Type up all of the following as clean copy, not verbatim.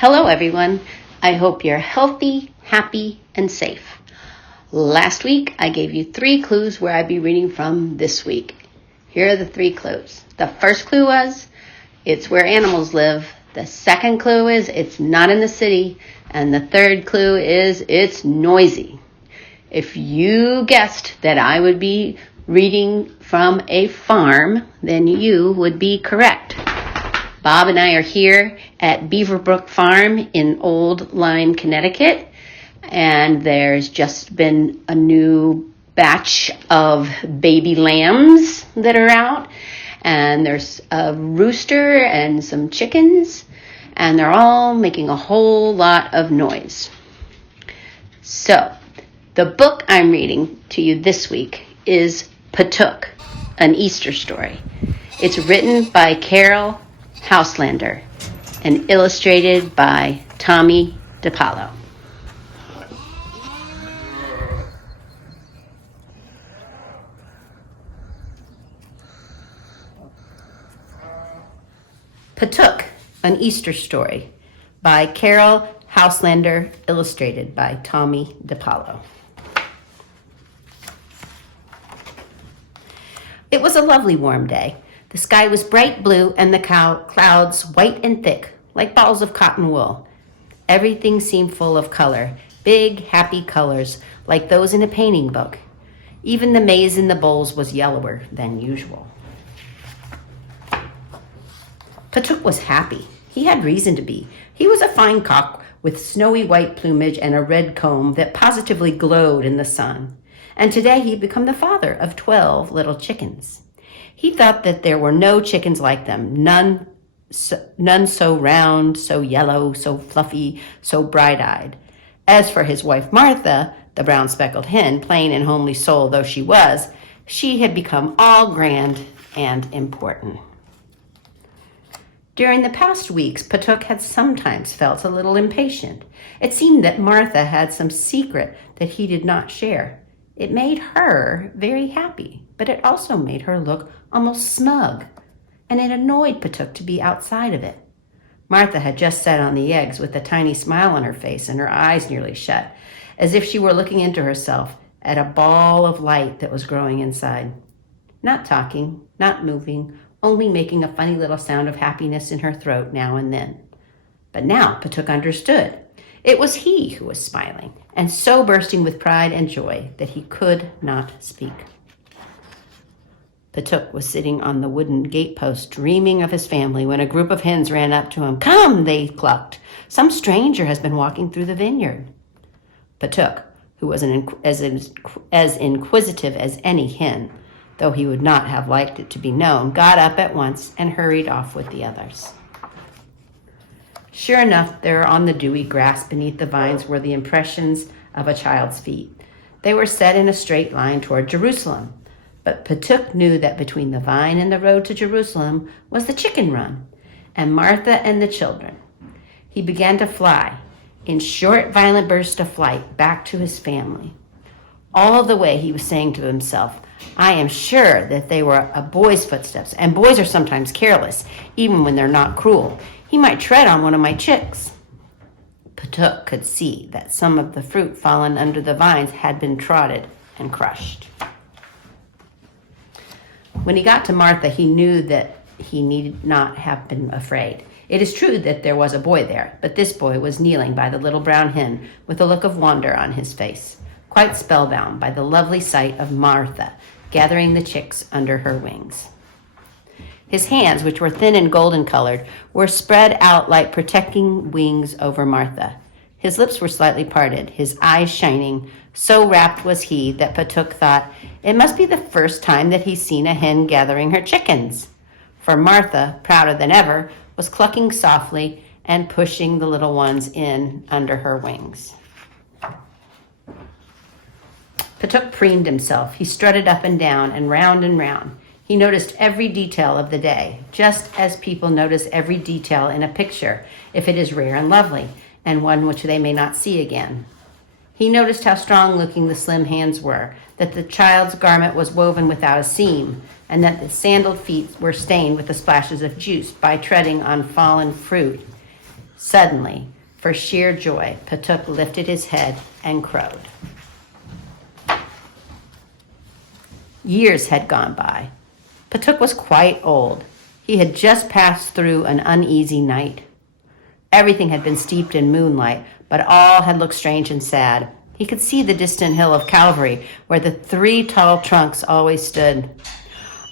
Hello everyone, I hope you're healthy, happy, and safe. Last week I gave you 3 clues where I'd be reading from this week. Here are the 3 clues. The first clue was, it's where animals live. The second clue is, it's not in the city. And the third clue is, it's noisy. If you guessed that I would be reading from a farm, then you would be correct. Bob and I are here at Beaverbrook Farm in Old Lyme, Connecticut, and there's just been a new batch of baby lambs that are out, and there's a rooster and some chickens, and they're all making a whole lot of noise. So, the book I'm reading to you this week is Petook, an Easter story. It's written by Carol Houselander and illustrated by Tommy DiPaolo. Petook, an Easter story by Carol Houselander, illustrated by Tommy DiPaolo. It was a lovely warm day. The sky was bright blue and the clouds white and thick, like balls of cotton wool. Everything seemed full of color, big, happy colors, like those in a painting book. Even the maize in the bowls was yellower than usual. Petook was happy. He had reason to be. He was a fine cock with snowy white plumage and a red comb that positively glowed in the sun. And today he'd become the father of 12 little chickens. He thought that there were no chickens like them, none so round, so yellow, so fluffy, so bright-eyed. As for his wife Martha, the brown speckled hen, plain and homely soul though she was, she had become all grand and important. During the past weeks, Petook had sometimes felt a little impatient. It seemed that Martha had some secret that he did not share. It made her very happy, but it also made her look almost smug, and it annoyed Petook to be outside of it. Martha had just sat on the eggs with a tiny smile on her face and her eyes nearly shut, as if she were looking into herself at a ball of light that was growing inside. Not talking, not moving, only making a funny little sound of happiness in her throat now and then. But now Petook understood. It was he who was smiling, and so bursting with pride and joy that he could not speak. Petook was sitting on the wooden gatepost dreaming of his family when a group of hens ran up to him. "Come," they clucked. "Some stranger has been walking through the vineyard." Petook, who was as inquisitive as any hen, though he would not have liked it to be known, got up at once and hurried off with the others. Sure enough, there on the dewy grass beneath the vines were the impressions of a child's feet. They were set in a straight line toward Jerusalem. But Petook knew that between the vine and the road to Jerusalem was the chicken run, and Martha and the children. He began to fly, in short, violent bursts of flight, back to his family. All the way he was saying to himself, "I am sure that they were a boy's footsteps, and boys are sometimes careless, even when they're not cruel. He might tread on one of my chicks." Petook could see that some of the fruit fallen under the vines had been trodden and crushed. When he got to Martha, he knew that he need not have been afraid. It is true that there was a boy there, but this boy was kneeling by the little brown hen with a look of wonder on his face, quite spellbound by the lovely sight of Martha gathering the chicks under her wings. His hands, which were thin and golden colored, were spread out like protecting wings over Martha. His lips were slightly parted, his eyes shining. So rapt was he that Petook thought it must be the first time that he's seen a hen gathering her chickens. For Martha, prouder than ever, was clucking softly and pushing the little ones in under her wings. Petook preened himself. He strutted up and down and round and round. He noticed every detail of the day, just as people notice every detail in a picture, if it is rare and lovely, and one which they may not see again. He noticed how strong-looking the slim hands were, that the child's garment was woven without a seam, and that the sandaled feet were stained with the splashes of juice by treading on fallen fruit. Suddenly, for sheer joy, Petook lifted his head and crowed. Years had gone by. Petook was quite old. He had just passed through an uneasy night. Everything had been steeped in moonlight, but all had looked strange and sad. He could see the distant hill of Calvary, where the 3 tall trunks always stood.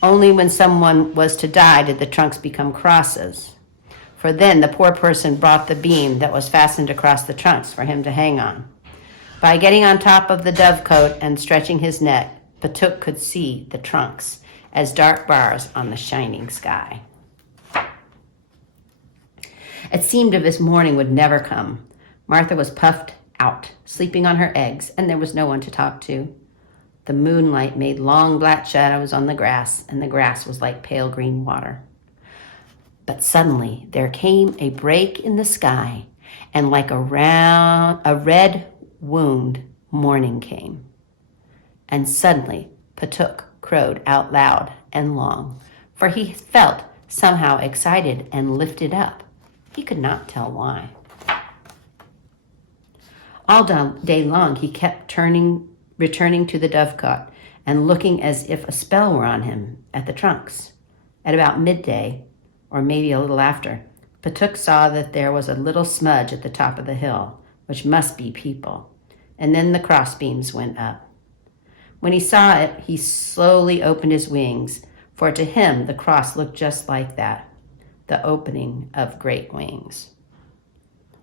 Only when someone was to die did the trunks become crosses. For then the poor person brought the beam that was fastened across the trunks for him to hang on. By getting on top of the dovecote and stretching his neck, Petook could see the trunks as dark bars on the shining sky. It seemed as if morning would never come. Martha was puffed out, sleeping on her eggs, and there was no one to talk to. The moonlight made long black shadows on the grass, and the grass was like pale green water. But suddenly there came a break in the sky, and like a red wound, morning came. And suddenly Petook crowed out loud and long, for he felt somehow excited and lifted up. He could not tell why. All day long he kept returning to the dovecote and looking as if a spell were on him at the trunks. At about midday, or maybe a little after, Petook saw that there was a little smudge at the top of the hill, which must be people, and then the crossbeams went up. When he saw it, he slowly opened his wings, for to him the cross looked just like that, the opening of great wings.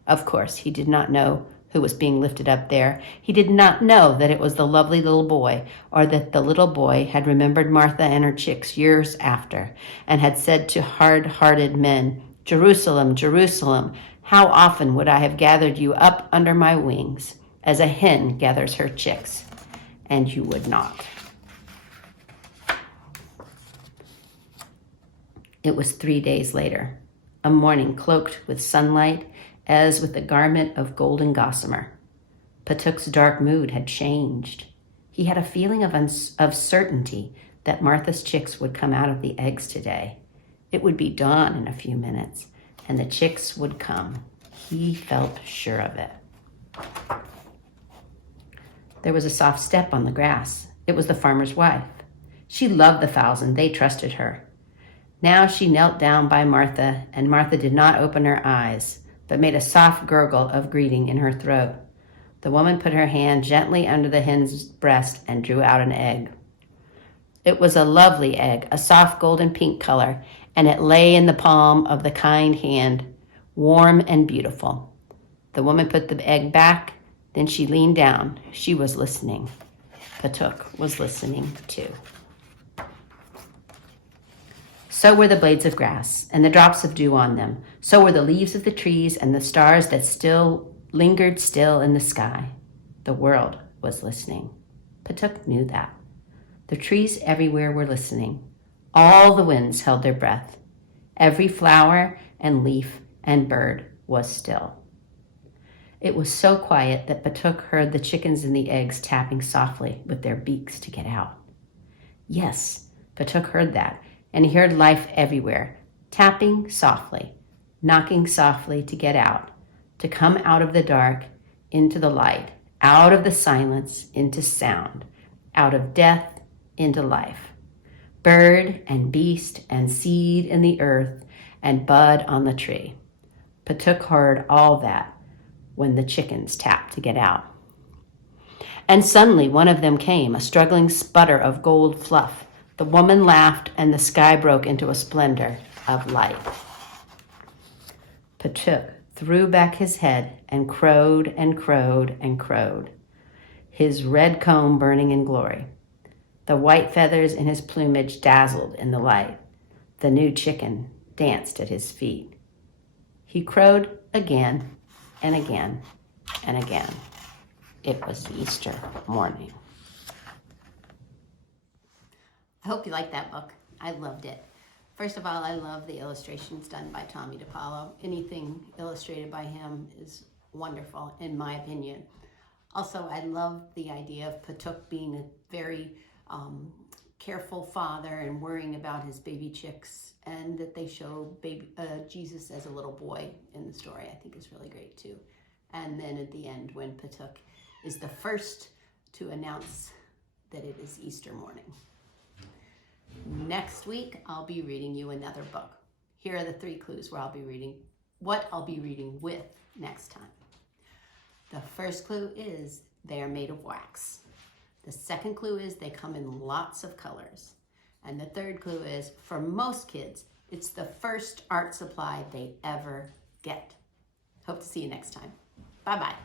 Of course, he did not know who was being lifted up there. He did not know that it was the lovely little boy, or that the little boy had remembered Martha and her chicks years after, and had said to hard-hearted men, "Jerusalem, Jerusalem, how often would I have gathered you up under my wings, as a hen gathers her chicks, and you would not." It was 3 days later, a morning cloaked with sunlight as with a garment of golden gossamer. Petook's dark mood had changed. He had a feeling of certainty that Martha's chicks would come out of the eggs today. It would be dawn in a few minutes, and the chicks would come. He felt sure of it. There was a soft step on the grass. It was the farmer's wife. She loved the fowls, and they trusted her. Now she knelt down by Martha, and Martha did not open her eyes, but made a soft gurgle of greeting in her throat. The woman put her hand gently under the hen's breast and drew out an egg. It was a lovely egg, a soft golden pink color, and it lay in the palm of the kind hand, warm and beautiful. The woman put the egg back, then she leaned down. She was listening. Petook was listening too. So were the blades of grass and the drops of dew on them. So were the leaves of the trees and the stars that still lingered still in the sky. The world was listening. Petook knew that. The trees everywhere were listening. All the winds held their breath. Every flower and leaf and bird was still. It was so quiet that Petook heard the chickens and the eggs tapping softly with their beaks to get out. Yes, Petook heard that. And he heard life everywhere, tapping softly, knocking softly to get out, to come out of the dark into the light, out of the silence into sound, out of death into life. Bird and beast and seed in the earth and bud on the tree. Petook heard all that when the chickens tapped to get out. And suddenly one of them came, a struggling sputter of gold fluff. The woman laughed, and the sky broke into a splendor of light. Petook threw back his head and crowed and crowed and crowed, his red comb burning in glory. The white feathers in his plumage dazzled in the light. The new chicken danced at his feet. He crowed again and again and again. It was Easter morning. I hope you liked that book. I loved it. First of all, I love the illustrations done by Tommy DePaulo. Anything illustrated by him is wonderful, in my opinion. Also, I love the idea of Petook being a very careful father and worrying about his baby chicks, and that they show Jesus as a little boy in the story, I think is really great too. And then at the end, when Petook is the first to announce that it is Easter morning. Next week, I'll be reading you another book. Here are the 3 clues where what I'll be reading with next time. The first clue is they are made of wax. The second clue is they come in lots of colors. And the third clue is, for most kids, it's the first art supply they ever get. Hope to see you next time. Bye-bye.